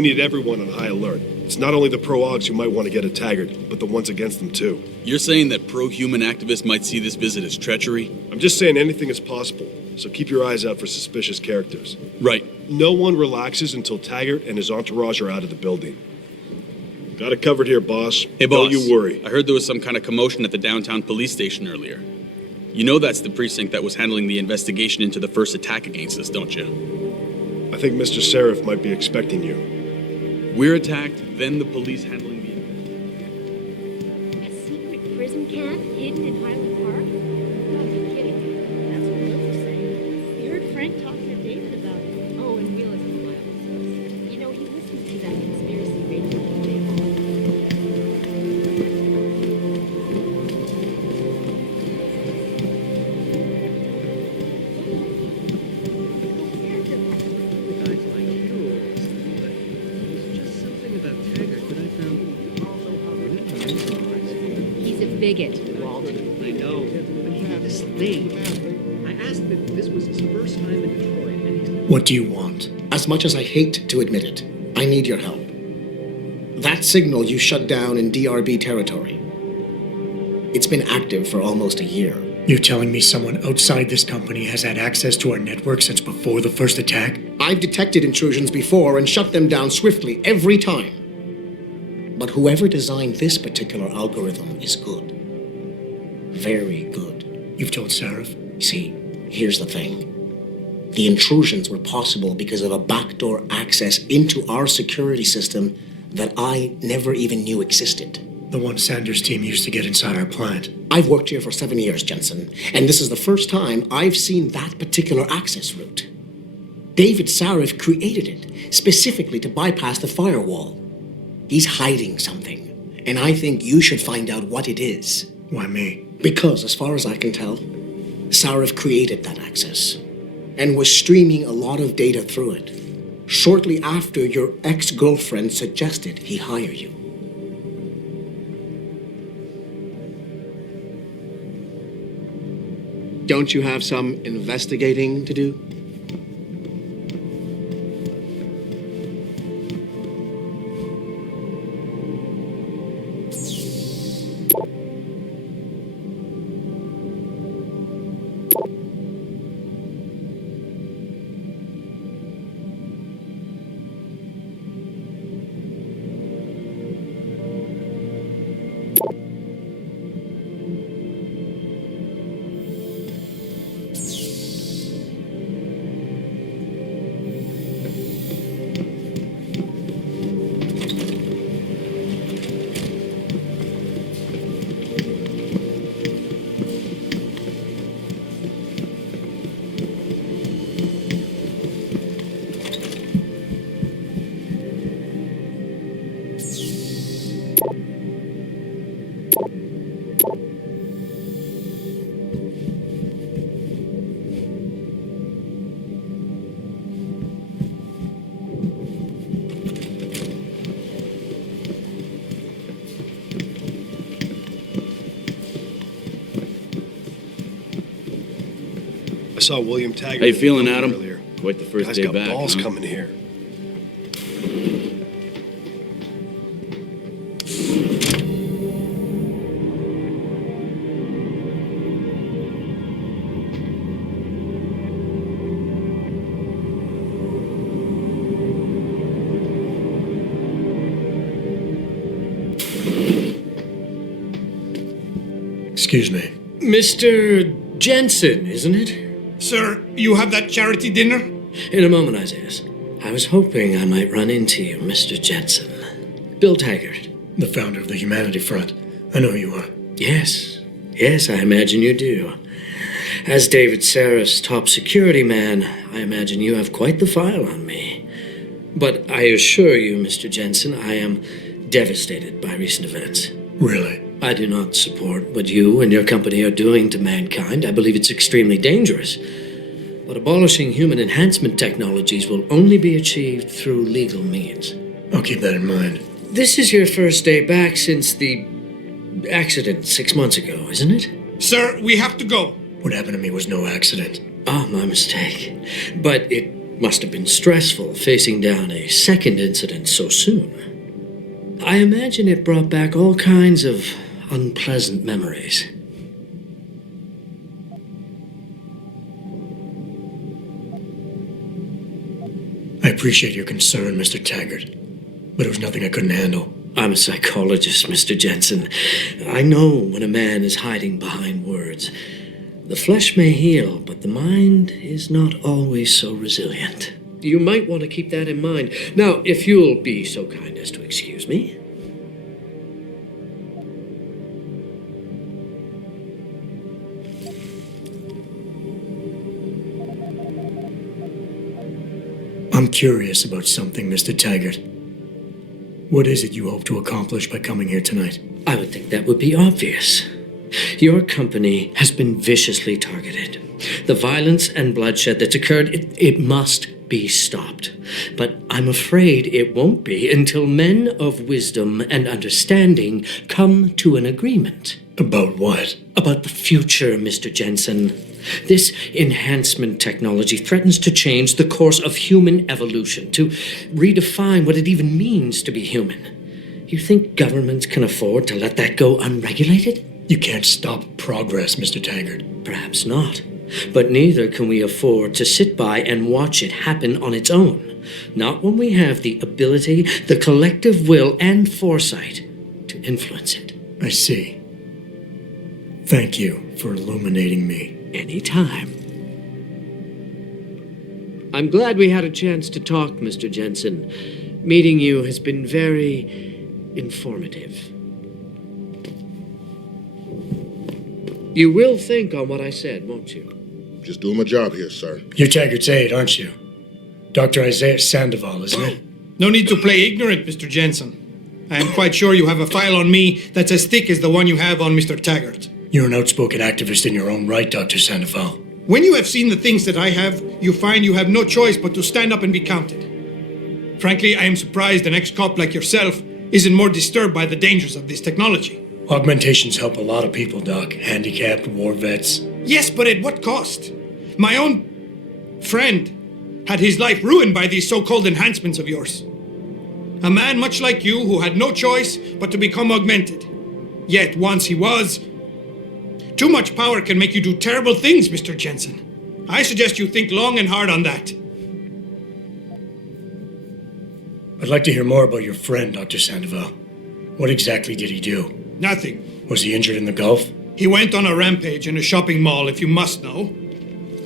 We need everyone on high alert. It's not only the pro-Augs who might want to get at Taggart, but the ones against them too. You're saying that pro-human activists might see this visit as treachery? I'm just saying anything is possible, so keep your eyes out for suspicious characters. Right. No one relaxes until Taggart and his entourage are out of the building. Got it covered here, boss. Hey, boss. Don't you worry. I heard there was some kind of commotion at the downtown police station earlier. You know that's the precinct that was handling the investigation into the first attack against us, don't you? I think Mr. Seraph might be expecting you. We're attacked, then the police handling the... A secret prison camp hidden in Highland Park? No, you're kidding. That's what Liz was saying. We heard Frank talking to David about it. Oh, and Wheel is a reliable source. You know, he listens to that conspiracy radio all day long. Bigot, Walt. I know, but he had this thing. I asked him if this was his first time in Detroit, and he's... What do you want? As much as I hate to admit it, I need your help. That signal you shut down in DRB territory. It's been active for almost a year. You're telling me someone outside this company has had access to our network since before the first attack? I've detected intrusions before and shut them down swiftly every time. But whoever designed this particular algorithm is good. Very good. You've told Seraph? See, here's the thing. The intrusions were possible because of a backdoor access into our security system that I never even knew existed. The one Sanders' team used to get inside our plant. I've worked here for 7 years, Jensen, and this is the first time I've seen that particular access route. David Seraph created it specifically to bypass the firewall. He's hiding something, and I think you should find out what it is. Why me? Because, as far as I can tell, Seraph created that access and was streaming a lot of data through it shortly after your ex-girlfriend suggested he hire you. Don't you have some investigating to do? I saw William Taggart. How you feeling, Adam? Earlier. Quite the first Guy's day got back, balls huh? coming here. Excuse me. Mr. Jensen, isn't it? Sir, you have that charity dinner? In a moment, Isaiah. I was hoping I might run into you, Mr. Jensen. Bill Taggart. The founder of the Humanity Front. I know who you are. Yes, I imagine you do. As David Seraph's top security man, I imagine you have quite the file on me. But I assure you, Mr. Jensen, I am devastated by recent events. Really? I do not support what you and your company are doing to mankind. I believe it's extremely dangerous. But abolishing human enhancement technologies will only be achieved through legal means. I'll keep that in mind. This is your first day back since the accident 6 months ago, isn't it? Sir, we have to go. What happened to me was no accident. Oh, my mistake. But it Must have been stressful facing down a second incident so soon. I imagine it brought back all kinds of unpleasant memories. I appreciate your concern, Mr. Taggart, but it was nothing I couldn't handle. I'm a psychologist, Mr. Jensen. I know when a man is hiding behind words. The flesh may heal, but the mind is not always so resilient. You might want to keep that in mind. Now, if you'll be so kind as to excuse me. I'm curious about something, Mr. Taggart. What is it you hope to accomplish by coming here tonight? I would think that would be obvious. Your company has been viciously targeted. The violence and bloodshed that's occurred, it must be stopped. But I'm afraid it won't be until men of wisdom and understanding come to an agreement. About what? About the future, Mr. Jensen. This enhancement technology threatens to change the course of human evolution, to redefine what it even means to be human. You think governments can afford to let that go unregulated? You can't stop progress, Mr. Taggart. Perhaps not. But neither can we afford to sit by and watch it happen on its own. Not when we have the ability, the collective will, and foresight to influence it. I see. Thank you for illuminating me. Anytime. I'm glad we had a chance to talk, Mr. Jensen. Meeting you has been very informative. You will think on what I said, won't you? Just doing my job here, sir. You're Taggart's aide, aren't you? Dr. Isaiah Sandoval, isn't it? No need to play ignorant, Mr. Jensen. I am quite sure you have a file on me that's as thick as the one you have on Mr. Taggart. You're an outspoken activist in your own right, Dr. Sandoval. When you have seen the things that I have, you find you have no choice but to stand up and be counted. Frankly, I am surprised an ex-cop like yourself isn't more disturbed by the dangers of this technology. Augmentations help a lot of people, Doc. Handicapped, war vets. Yes, but at what cost? My own friend had his life ruined by these so-called enhancements of yours. A man much like you who had no choice but to become augmented. Yet once he was... Too much power can make you do terrible things, Mr. Jensen. I suggest you think long and hard on that. I'd like to hear more about your friend, Dr. Sandoval. What exactly did he do? Nothing. Was he injured in the Gulf? He went on a rampage in a shopping mall, if you must know,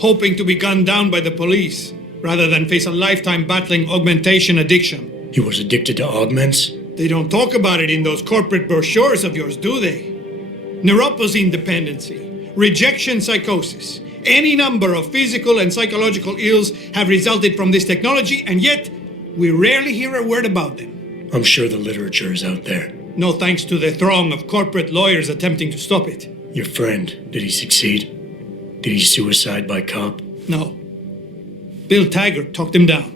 hoping to be gunned down by the police, rather than face a lifetime battling augmentation addiction. He was addicted to augments? They don't talk about it in those corporate brochures of yours, do they? Neuropathy dependency, rejection psychosis, any number of physical and psychological ills have resulted from this technology, and yet we rarely hear a word about them. I'm sure the literature is out there. No thanks to the throng of corporate lawyers attempting to stop it. Your friend, did he succeed? Did he suicide by cop? No. Bill Taggart talked him down.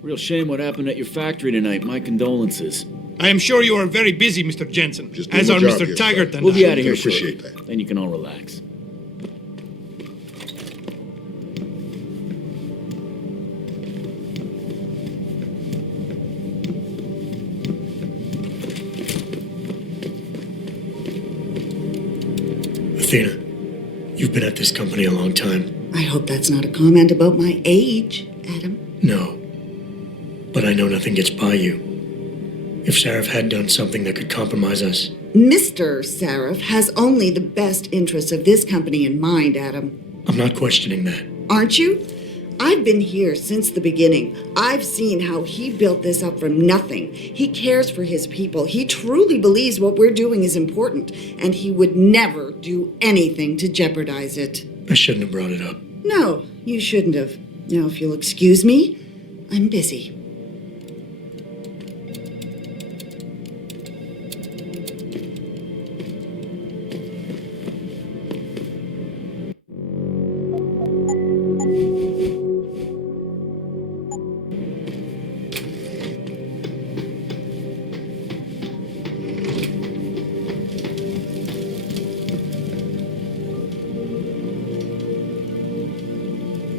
Real shame what happened at your factory tonight. My condolences. I am sure you are very busy, Mr. Jensen, Just doing as my are job Mr. here, Taggart sir. and We'll be I. out of here Appreciate shortly. that. Then you can all relax. Athena, you've been at this company a long time. I hope that's not a comment about my age, Adam. No. But I know nothing gets by you. If Sarif had done something that could compromise us, Mr. Sarif has only the best interests of this company in mind, Adam. I'm not questioning that. Aren't you? I've been here since the beginning. I've seen how he built this up from nothing. He cares for his people. He truly believes what we're doing is important, and he would never do anything to jeopardize it. I shouldn't have brought it up. No, you shouldn't have. Now, if you'll excuse me, I'm busy.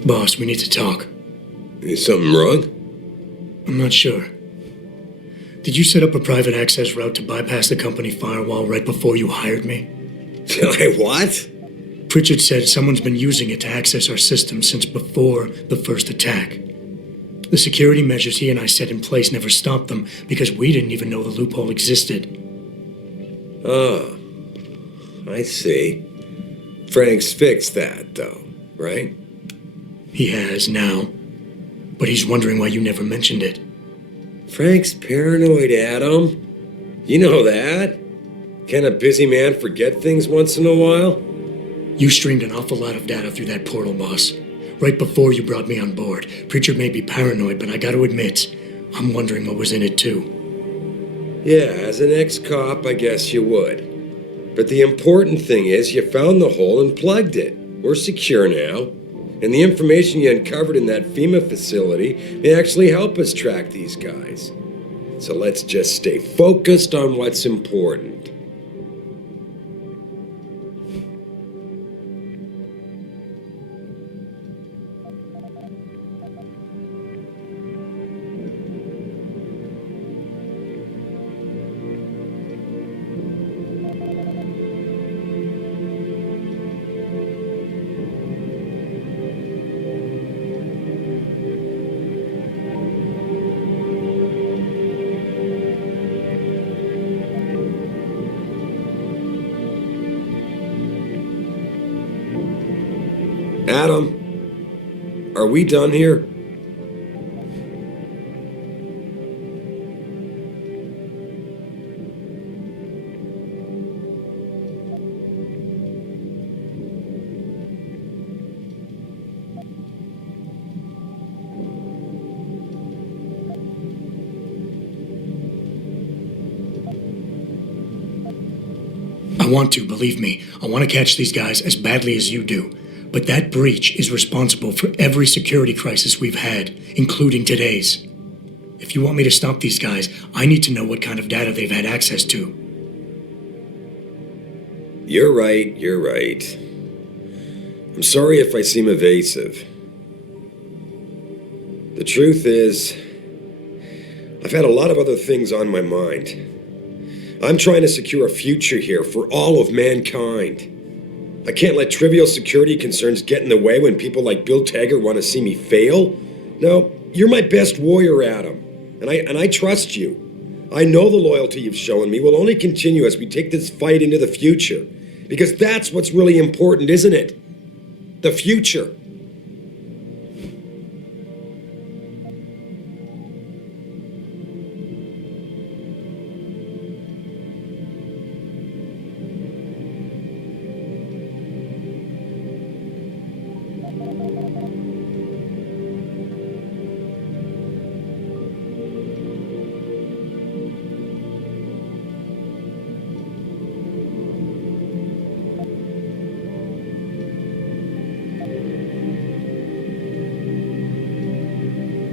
Boss, we need to talk. Is something wrong? I'm not sure. Did you set up a private access route to bypass the company firewall right before you hired me? What? Pritchard said someone's been using it to access our system since before the first attack. The security measures he and I set in place never stopped them because we didn't even know the loophole existed. Oh, I see. Frank's fixed that, though, right? He has now, but he's wondering why you never mentioned it. Frank's paranoid, Adam. You know that. Can a busy man forget things once in a while? You streamed an awful lot of data through that portal, boss. Right before you brought me on board. Pritchard may be paranoid, but I gotta admit, I'm wondering what was in it too. Yeah, as an ex-cop, I guess you would. But the important thing is you found the hole and plugged it. We're secure now. And the information you uncovered in that FEMA facility may actually help us track these guys. So let's just stay focused on what's important. Adam, are we done here? I want to, believe me. I want to catch these guys as badly as you do. But that breach is responsible for every security crisis we've had, including today's. If you want me to stop these guys, I need to know what kind of data they've had access to. You're right. I'm sorry if I seem evasive. The truth is, I've had a lot of other things on my mind. I'm trying to secure a future here for all of mankind. I can't let trivial security concerns get in the way when people like Bill Taggart want to see me fail. No, you're my best warrior, Adam, and I trust you. I know the loyalty you've shown me will only continue as we take this fight into the future, because that's what's really important, isn't it? The future.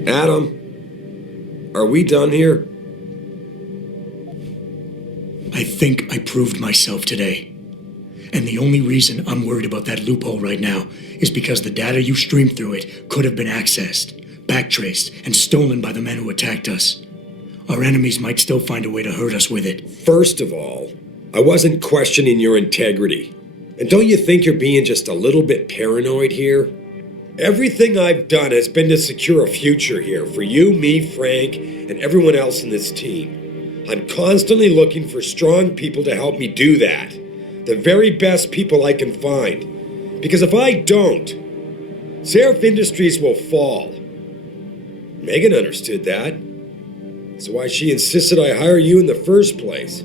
Adam, are we done here? I think I proved myself today. And the only reason I'm worried about that loophole right now is because the data you streamed through it could have been accessed, backtraced, and stolen by the men who attacked us. Our enemies might still find a way to hurt us with it. First of all, I wasn't questioning your integrity. And don't you think you're being just a little bit paranoid here? Everything I've done has been to secure a future here for you, me, Frank, and everyone else in this team. I'm constantly looking for strong people to help me do that. The very best people I can find. Because if I don't, Seraph Industries will fall. Megan understood that. That's why she insisted I hire you in the first place.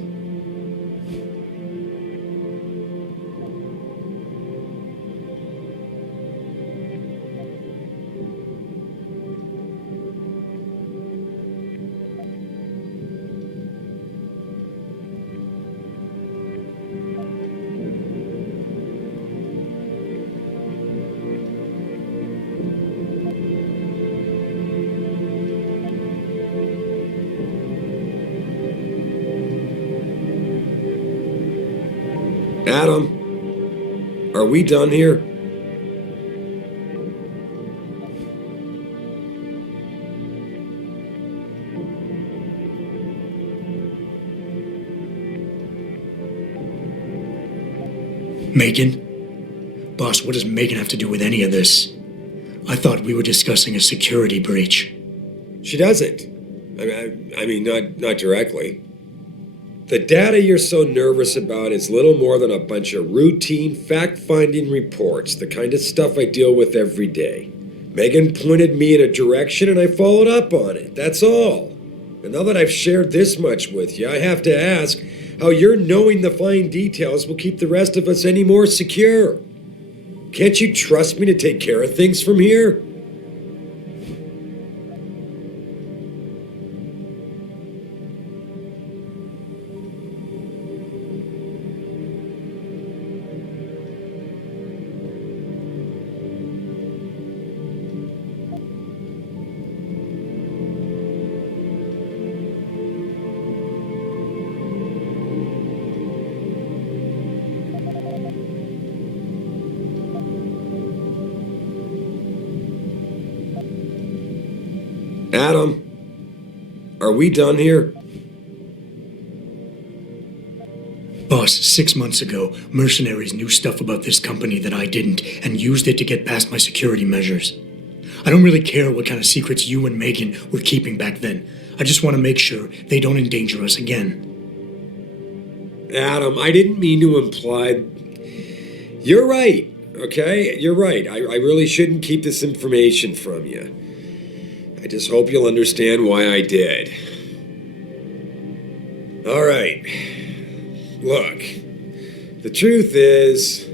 Adam, are we done here? Megan? Boss, what does Megan have to do with any of this? I thought we were discussing a security breach. She doesn't. I mean, not directly. The data you're so nervous about is little more than a bunch of routine fact-finding reports, the kind of stuff I deal with every day. Megan pointed me in a direction and I followed up on it, that's all. And now that I've shared this much with you, I have to ask how your knowing the fine details will keep the rest of us any more secure. Can't you trust me to take care of things from here? Adam, are we done here? Boss, 6 months ago, mercenaries knew stuff about this company that I didn't and used it to get past my security measures. I don't really care what kind of secrets you and Megan were keeping back then. I just want to make sure they don't endanger us again. Adam, I didn't mean to imply... You're right, okay? You're right. I really shouldn't keep this information from you. I just hope you'll understand why I did. All right. Look, the truth is,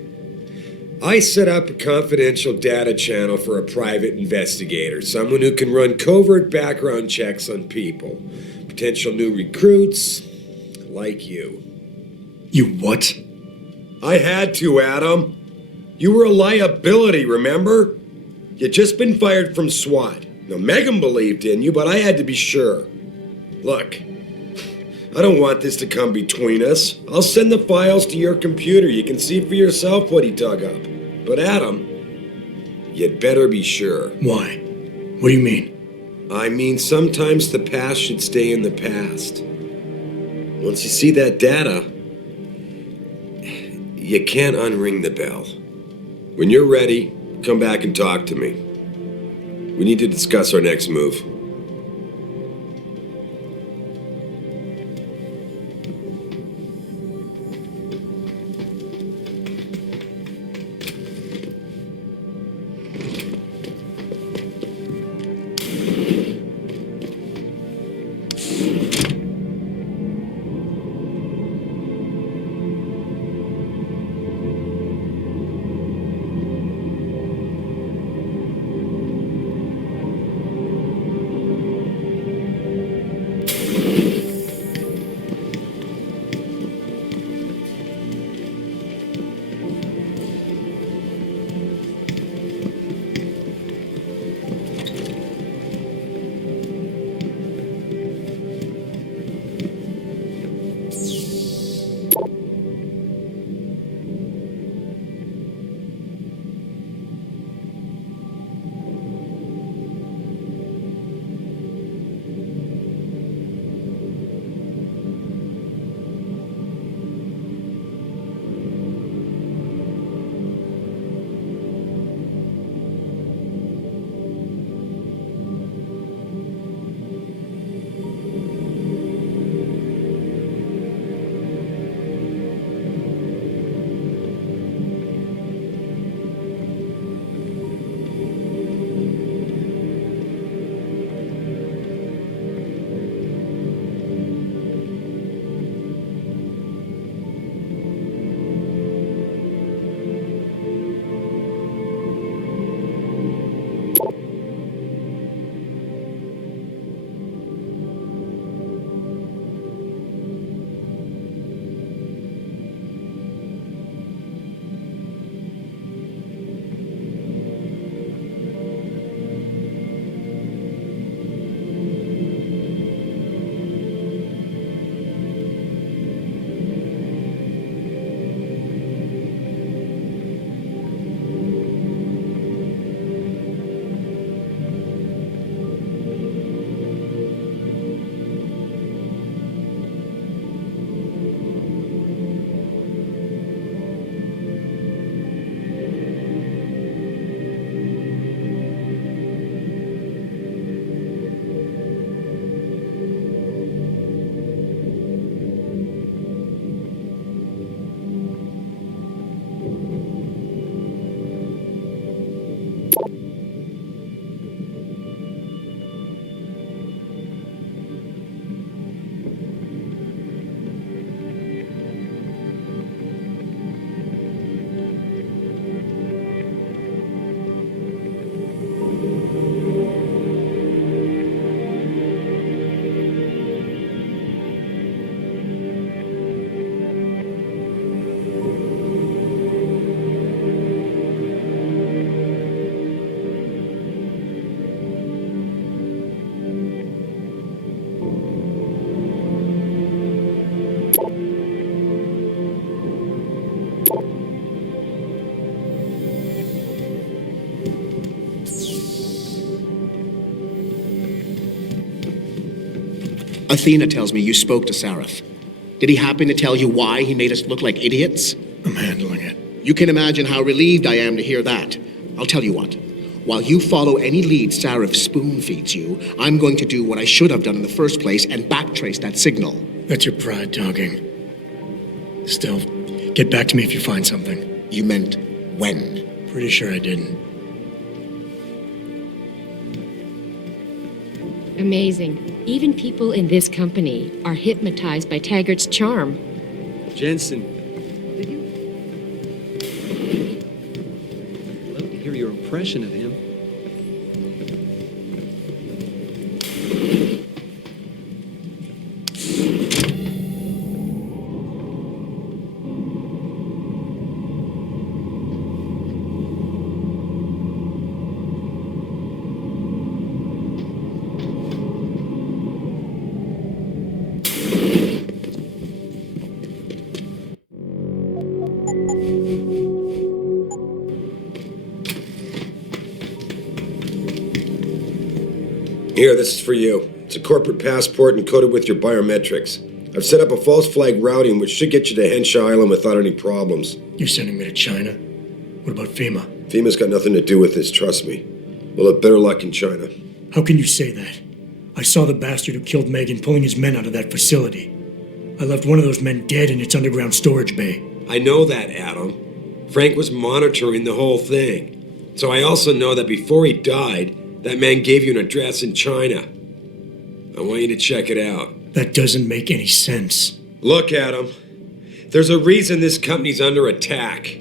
I set up a confidential data channel for a private investigator, someone who can run covert background checks on people, potential new recruits, like you. You what? I had to, Adam. You were a liability, remember? You'd just been fired from SWAT. Now, Megan believed in you, but I had to be sure. Look, I don't want this to come between us. I'll send the files to your computer. You can see for yourself what he dug up. But Adam, you'd better be sure. Why? What do you mean? I mean, sometimes the past should stay in the past. Once you see that data, you can't unring the bell. When you're ready, come back and talk to me. We need to discuss our next move. Athena tells me you spoke to Sarif. Did he happen to tell you why he made us look like idiots? I'm handling it. You can imagine how relieved I am to hear that. I'll tell you what. While you follow any lead Sarif spoon feeds you, I'm going to do what I should have done in the first place and backtrace that signal. That's your pride talking. Still, get back to me if you find something. You meant when? Pretty sure I didn't. Amazing. Even people in this company are hypnotized by Taggart's charm. Jensen. Love to hear your impression of him. Here, this is for you. It's a corporate passport encoded with your biometrics. I've set up a false flag routing which should get you to Henshaw Island without any problems. You're sending me to China? What about FEMA? FEMA's got nothing to do with this, trust me. We'll have better luck in China. How can you say that? I saw the bastard who killed Megan pulling his men out of that facility. I left one of those men dead in its underground storage bay. I know that, Adam. Frank was monitoring the whole thing. So I also know that before he died, that man gave you an address in China. I want you to check it out. That doesn't make any sense. Look, Adam. There's a reason this company's under attack.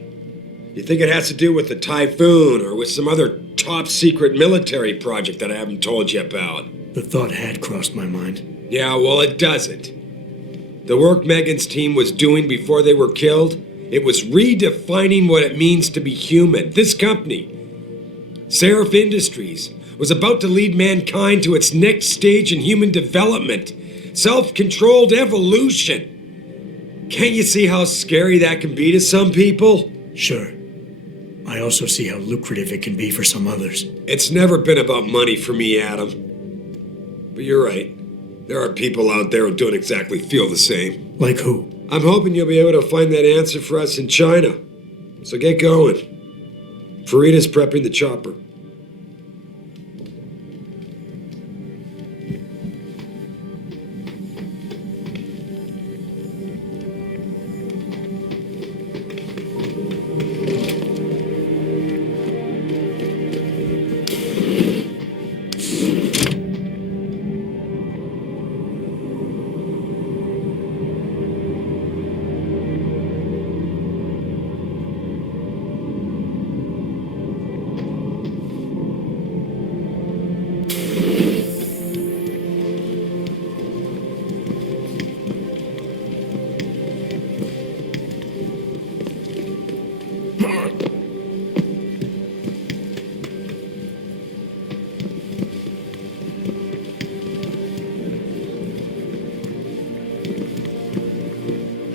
You think it has to do with the typhoon or with some other top-secret military project that I haven't told you about? The thought had crossed my mind. Yeah, well, it doesn't. The work Megan's team was doing before they were killed, it was redefining what it means to be human. This company, Seraph Industries, was about to lead mankind to its next stage in human development. Self-controlled evolution. Can't you see how scary that can be to some people? Sure. I also see how lucrative it can be for some others. It's never been about money for me, Adam. But you're right. There are people out there who don't exactly feel the same. Like who? I'm hoping you'll be able to find that answer for us in China. So get going. Farida's prepping the chopper.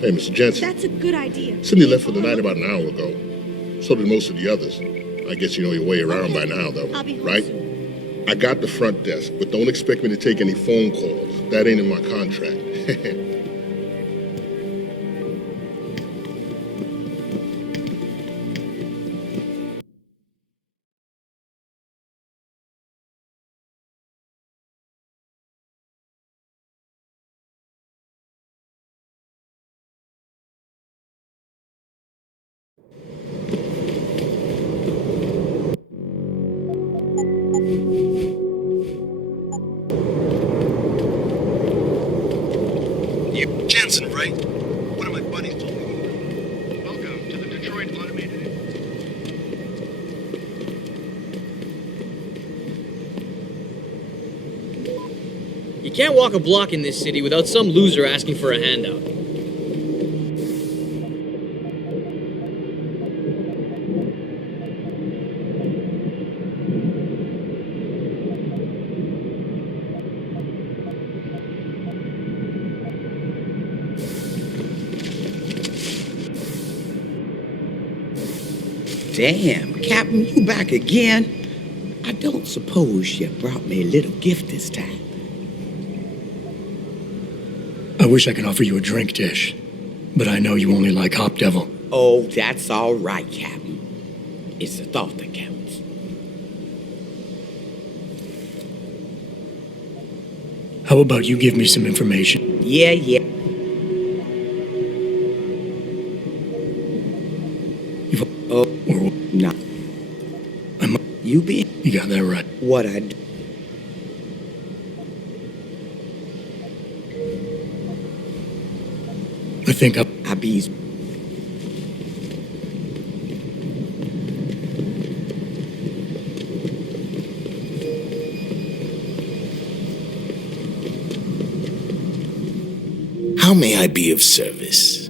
Hey, Mr. Jensen. That's a good idea. Cindy left for the night about an hour ago. So did most of the others. I guess you know your way around by now, though, I'll be home right? soon. I got the front desk, but don't expect me to take any phone calls. That ain't in my contract. You Jensen, right? One of my buddies told me. Welcome to the Detroit Automated. You can't walk a block in this city without some loser asking for a handout. Damn, Captain, you back again? I don't suppose you brought me a little gift this time. I wish I could offer you a drink, Tish, but I know you only like Hop Devil. Oh, that's all right, Captain. It's the thought that counts. How about you give me some information? Yeah. Oh, or not. You be? You got that right. What I do? I think I be's. How may I be of service?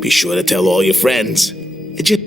Be sure to tell all your friends. It just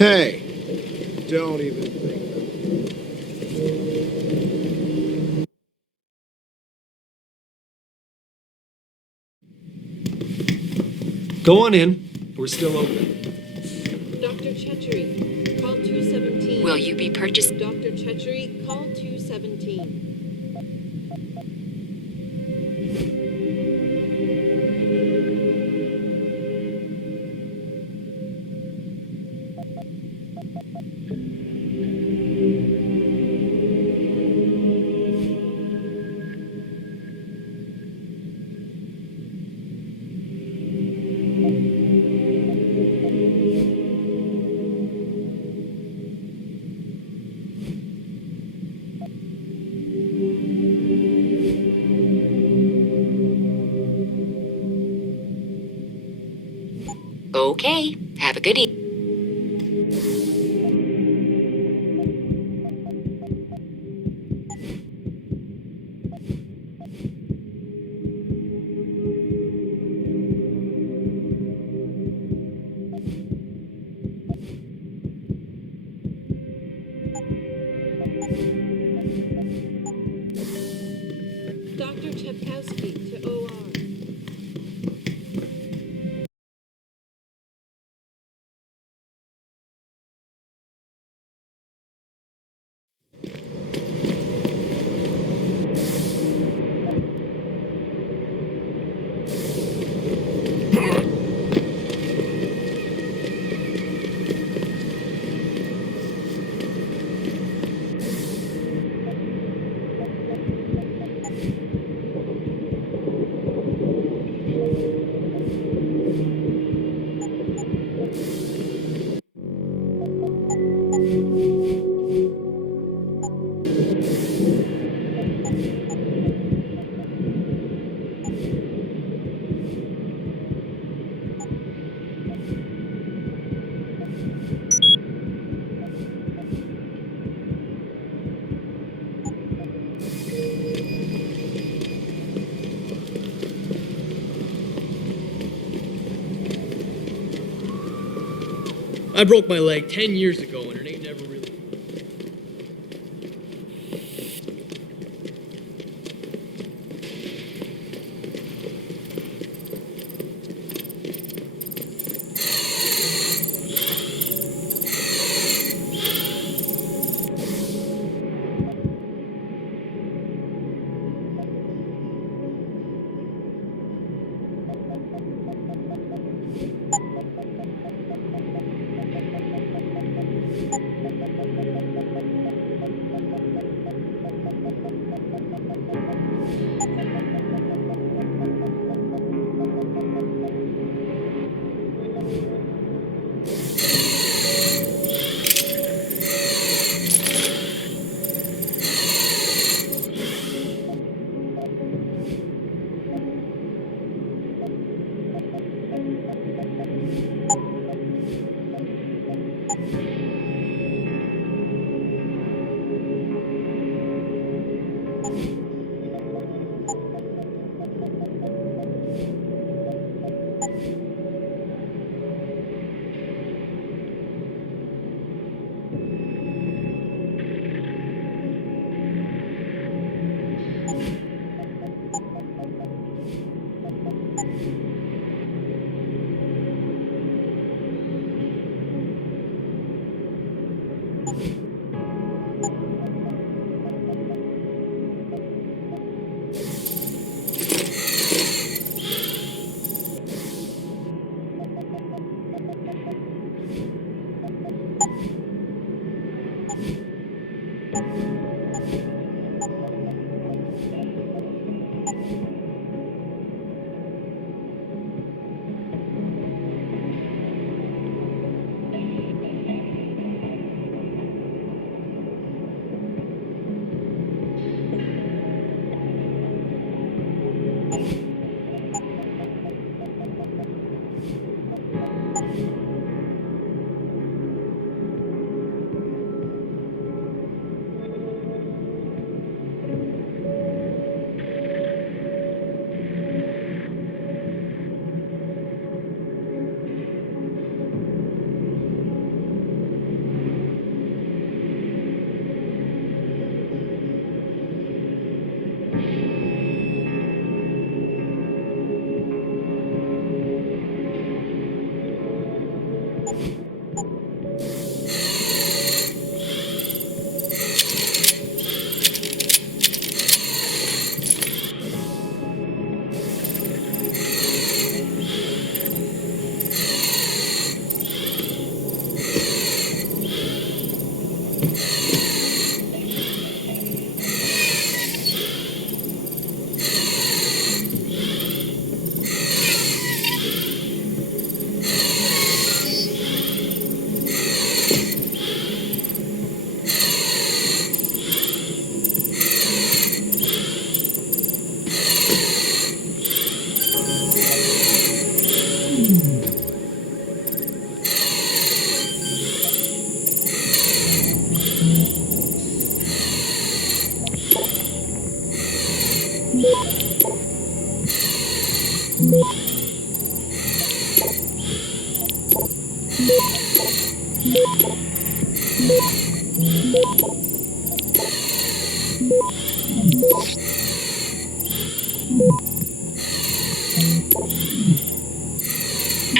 Hey, don't even think about it. Go on in. We're still open. Dr. Chechery, call 217. Will you be purchased? Dr. Chechery, call 217. Okay. Have a good evening. Dr. Chepkowski to OR. I broke my leg 10 years ago and it ain't never really.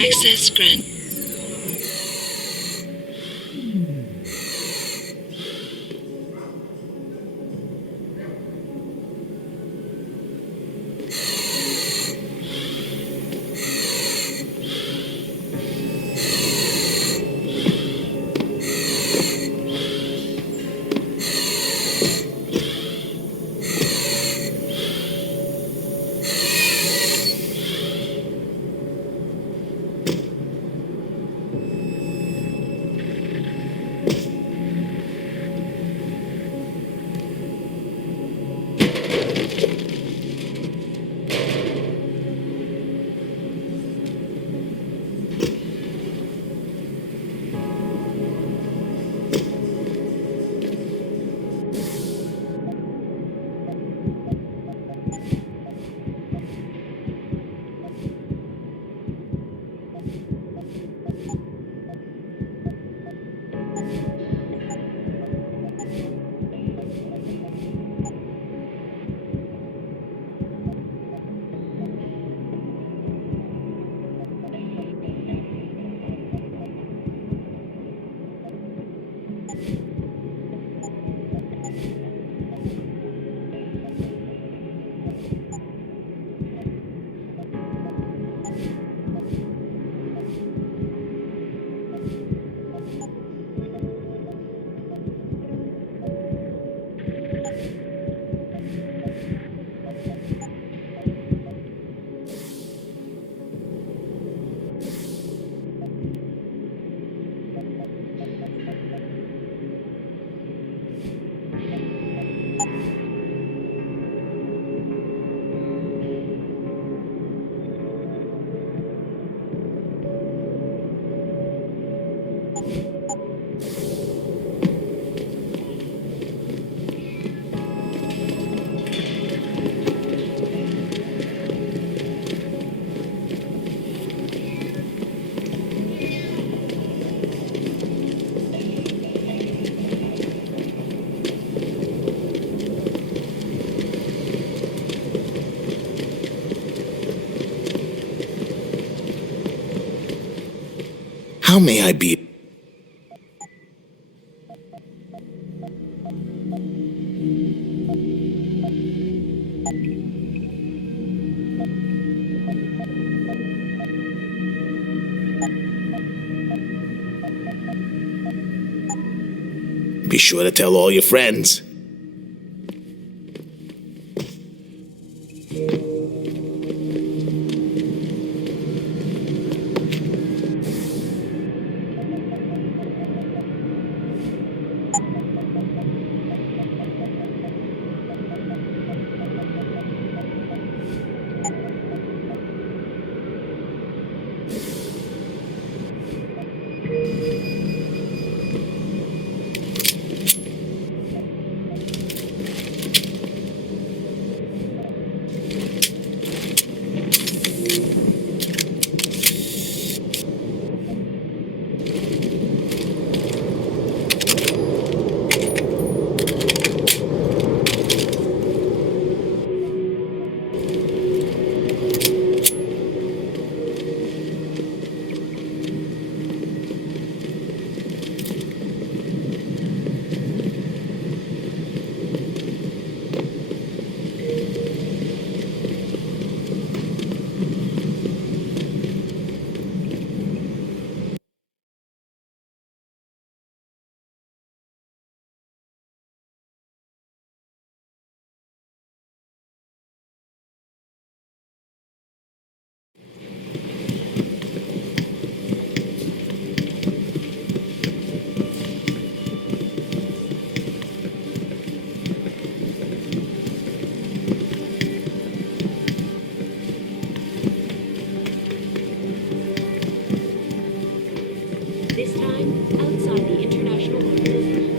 Access granted. How may I be? Be sure to tell all your friends. This time, outside the international borders.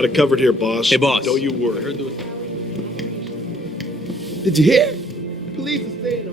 Got it covered here, boss. Hey, boss. Don't you worry. I heard there was... Did you hear? Police are staying